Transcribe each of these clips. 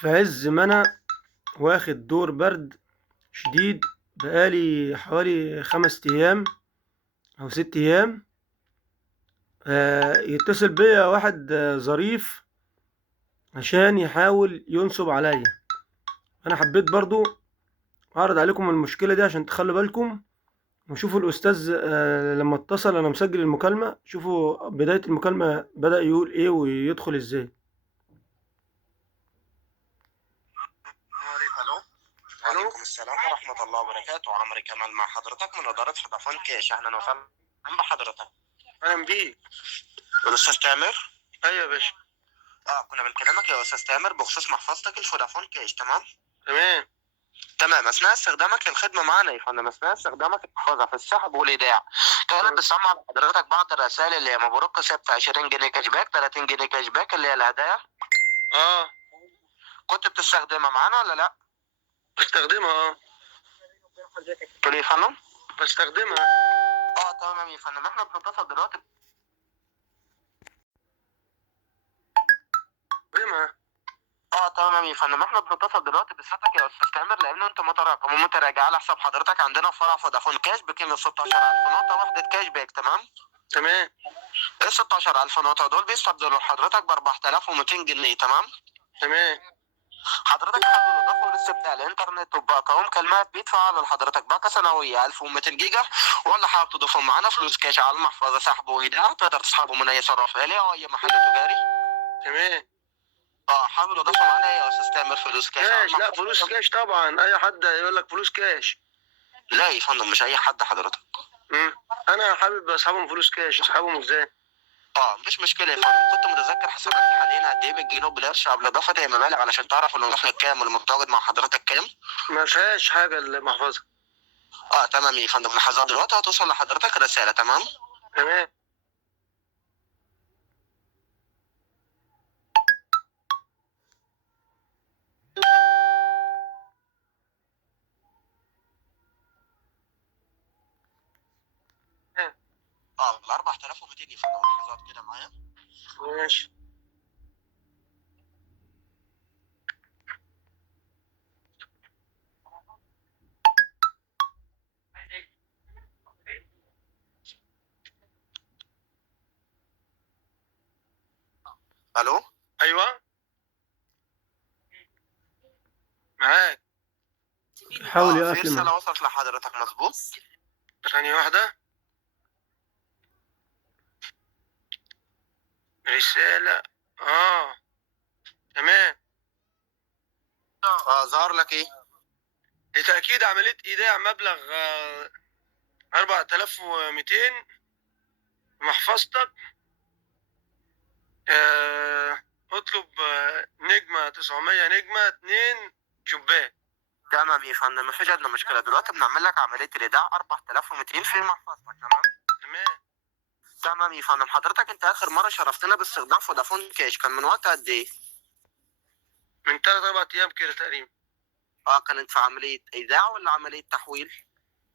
في عز ما انا واخد دور برد شديد بقالي حوالي 5 ايام او 6 ايام. يتصل بيا واحد ظريف عشان يحاول ينصب عليا. انا حبيت برضو اعرض عليكم المشكلة دي عشان تخلوا بالكم وشوفوا الاستاذ. لما اتصل انا مسجل المكالمة، شوفوا بداية المكالمة بدأ يقول ايه ويدخل ازاي. الو. وعليكم السلام ورحمة الله وبركاته. عمرو كمال مع حضرتك من إدارة فودافون كاش. أهلا وسهلا بحضرتك. اهلا بيك. الأستاذ تامر. ايوه يا باشا. كنا بنكلمك يا أستاذ تامر بخصوص محفظتك الفودافون كاش. تمام. تمام. تمام. أثناء استخدامك للخدمة معنا يا فندم، أثناء استخدامك المحفظة في السحب والإيداع، كانت بتسمع لحضرتك بعض الرسائل اللي هي مبروك كسبت 20 جنيه كاش باك، 30 جنيه كاش باك، اللي هي الهدايا. اه. كنت بتستخدمها معانا ولا لا؟ بستخدمها قلت لي يا فندم؟ بستخدمها. تمام يا فندم. احنا بنتصل دلوقتي. بستخدمها. تمام يا فندم. احنا بنتصل دلوقتي بسيادتك يا استاذ تامر لان انت متراكم ومتراجع على حساب حضرتك عندنا في فرع فودافون كاش بقيمه 16000 نقطه وحده كاش باك. تمام. تمام. ال 16000 نقطه دول بيستبدلوا لحضرتك ب 4200 جنيه. تمام. تمام. حضرتك حابب الاضافه والاستبدال الانترنت وباقه ومكالمات بيدفع لحضرتك باقه سنويه 1200 جيجا، ولا حابب تضيفهم معانا فلوس كاش على المحفظه سحب وايداع تقدر تسحبهم من اي صرف الي او اي محل تجاري. تمام. حابب اضيفهم معانا يا استاذ تامر فلوس كاش على كاش؟ لا، المحفظه. فلوس كاش طبعا. اي حد يقول لك فلوس كاش. لا يا فندم، مش اي حد حضرتك. انا حابب اسحبهم فلوس كاش. اسحبهم ازاي؟ مش مشكله يا فندم. كنت متذكر حسابات حاليا قد ايه بالجنيه وبالقرش قبل اضافه اي مبالغ علشان تعرف المبلغ كام والمتواجد مع حضرتك كام؟ ما فيهاش حاجه المحفظه. تمام يا فندم. لحظات دلوقتي هتوصل لحضرتك رساله. تمام. تمام. ال 4200 يا فندم. لحظات كده معايا. ماشي. الو. ايوه، معاك. حاول في يقفل رساله معاك. وصلت لحضرتك مظبوط. ثانيه واحده. رساله. اه. تمام. ظهر لك ايه؟ لتأكيد عملية إيداع مبلغ 4200 محفظتك. اطلب نجمة 900 نجمة 2 شباك. تمام يا فندم. مفيش ادنى مشكله. دلوقتي بنعمل لك عمليه الايداع 4200 في محفظتك. تمام. تمام. تمام يا فندم. حضرتك انت اخر مره شرفتنا باستخدام فودافون كاش كان من وقت قد ايه؟ من 3 4 أيام كده تقريبا. كانت في عمليه ايداع ولا عمليه تحويل؟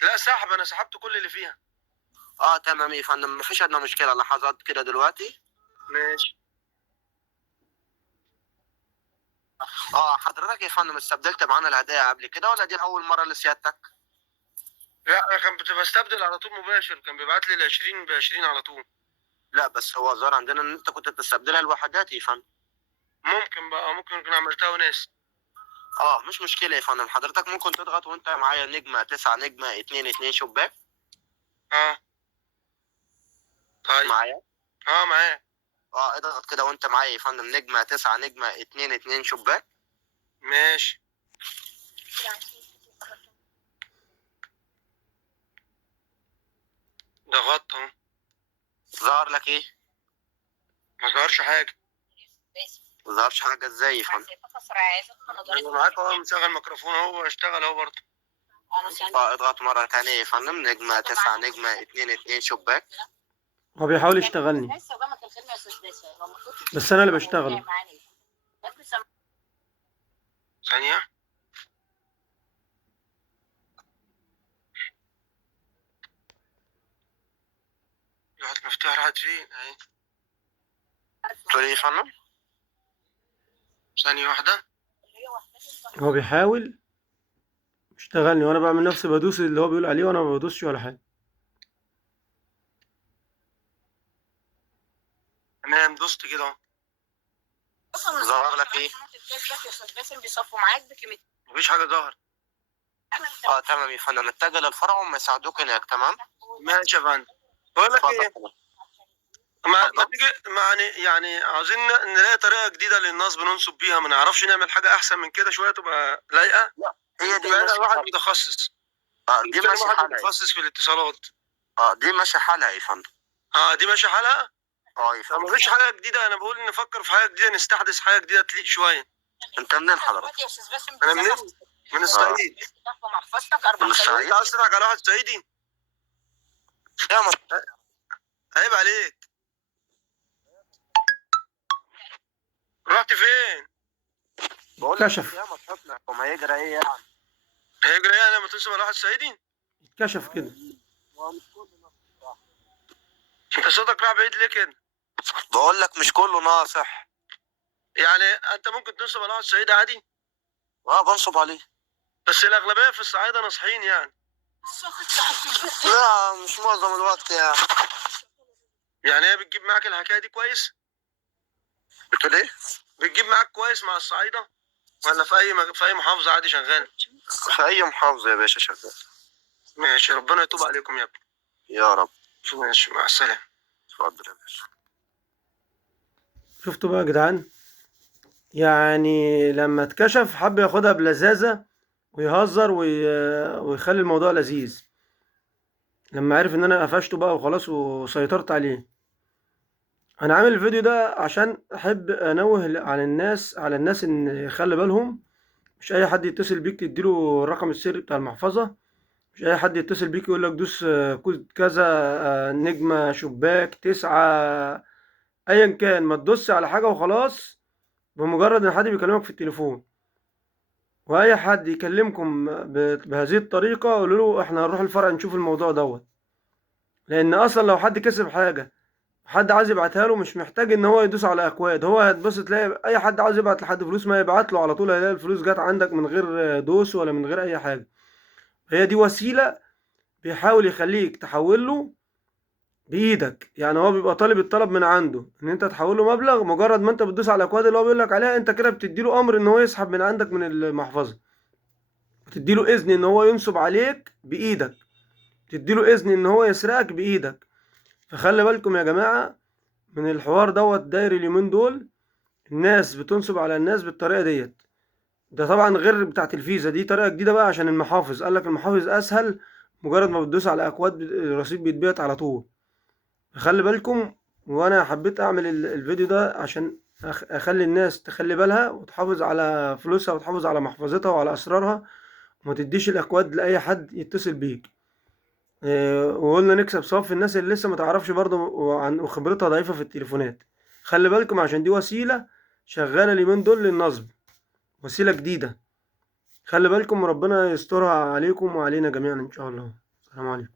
لا، سحب. أنا سحبت كل اللي فيها. تمام يا فندم. مفيش ادنى مشكله. لحظات كده دلوقتي. ماشي. حضرتك يا فندم استبدلت معانا الهدايا قبل كده ولا دي اول مره لسيادتك؟ لا، أنا كان بستبدل على طول مباشر. كان بيبعت لي ال 20 ب 20 على طول. لا بس هو ظهر عندنا ان انت كنت بتستبدلها الوحدات يا فندم. ممكن بقى، ممكن أكون عملتها وناس. مش مشكله يا فندم. حضرتك ممكن تضغط وانت معايا نجمه 9 نجمه 2 شباك. اه. طيب. معايا. معاك. اضغط كده وانت معايا يا فندم نجمه 9 نجمه 2 شباك. ماشي. ضغطت اهو. ظهر لك ايه؟ ما ظهرش حاجة. ما ظهرش حاجه ازاي يا فندم؟ أنا معاك اهو، مشغل ميكروفون اهو، اشتغل اهو برضه. اضغط مره ثانيه يا فندم نجمه 9 نجمه 2 شباك. هو بيحاول يشتغلني بس أنا اللي بشتغل. ثانية. لوحة مفتاح راحت فين اهي. تقول ايه يا فندم؟ ثانية واحدة. هو بيحاول يشتغلني وانا بعمل نفسي بدوس اللي هو بيقول عليه وانا ما بدوسش ولا حاجه. تمام دوست كده اهو. ظهر لك ايه؟ مفيش حاجه ظهر. تمام يا فندم، اتجه للفرع وهم يساعدوك هناك. تمام. ماشي يا فندم. بقول لك اتفضل. ايه، ما تيجي يعني عاوزين نلاقي طريقه جديده للنصب ننصب بيها، ما نعرفش نعمل حاجه احسن من كده شويه تبقى لايقه. هي دي يبقى ماشي واحد حالها. متخصص. دي ماشي واحد حالها. متخصص في الاتصالات. دي ماشي حالها يا فندم. دي ماشيه حالها. يا طب فندم. مفيش حاجه جديده؟ انا بقول نفكر في حاجه جديده، نستحدث حاجه جديده تليق شويه. انت منين حضرتك؟ انا منين؟ من الصعيد. من الصعيد؟ انت عاوز تضحك على واحد صعيدي؟ يا عيب عليك. رحت فين؟ بقول كشف. يا مصلحتنا وما يجرى ايه يعني؟ هيجري ايه لما تنصب على واحد صعيدي؟ اتكشف كده. انت صوتك راح بعيد ليه كده؟ بقول لك مش كله ناصح. يعني انت ممكن تنصب على واحد صعيدي عادي؟ بنصب عليه. بس الاغلبيه في الصعايده ناصحين يعني. لا مش معظم الوقت يعني. يعني هي بتجيب معاك الحكايه دي كويس؟ بتقول ايه؟ بتجيب معاك كويس مع الصعايده؟ ولا في اي محافظه عادي شغال؟ في اي محافظة يا باشا شغال. ماشي، ربنا يتوب عليكم يا ابني. يا رب. ماشي، مع السلامه. اتفضل يا باشا. شفتوا بقى يا جدعان؟ يعني لما اتكشف حب ياخدها بلذاذة ويهزر ويخلي الموضوع لذيذ، لما عرف ان انا قفشته بقى وخلاص وسيطرت عليه. انا عامل الفيديو ده عشان احب انوه على الناس ان يخلي بالهم. مش اي حد يتصل بيك تديله الرقم السري بتاع المحفظة. مش اي حد يتصل بيك يقول لك دوس كود كذا، نجمة شباك 9، ايا كان. ما تدوس على حاجة وخلاص بمجرد ان حد بيكلمك في التليفون. واي حد يكلمكم بهذه الطريقة قولوا له احنا هنروح الفرع نشوف الموضوع دوت. لان اصلا لو حد كسب حاجة حد عايز يبعتها له مش محتاج ان هو يدوس على اكواد، هو هتبص تلاقي اي حد عاوز يبعت لحد فلوس ما يبعت له على طول، هيلاقي الفلوس جت عندك من غير دوس ولا من غير اي حاجة. هي دي وسيلة بيحاول يخليك تحول له بايدك. يعني هو بيبقى طالب الطلب من عنده ان انت تحول له مبلغ، مجرد ما انت بتدوس على الاكواد اللي هو بيقول لك عليها انت كده بتدي له امر ان هو يسحب من عندك من المحفظة. بتديله اذن ان هو ينصب عليك بايدك، بتديله اذن ان هو يسرقك بايدك. فخلي بالكم يا جماعة من الحوار دوت داير اليومين دول. الناس بتنصب على الناس بالطريقة ديت. ده طبعا غير بتاعت الفيزا، دي طريقة جديدة بقى عشان المحافظ. قال لك المحافظ اسهل، مجرد ما بتدوس على اكواد الرصيد بيتبعت على طول. فخلي بالكم. وانا حبيت اعمل الفيديو ده عشان اخلي الناس تخلي بالها وتحافظ على فلوسها وتحافظ على محفظتها وعلى اسرارها، وما تديش الاكواد لاي حد يتصل بيك. وقلنا نكسب صف الناس اللي لسه ما تعرفش برضه وخبرتها ضعيفة في التليفونات. خلي بالكم عشان دي وسيلة شغالة اليومين دول للنصب، وسيلة جديدة. خلي بالكم، ربنا يسترها عليكم وعلينا جميعا ان شاء الله. السلام عليكم.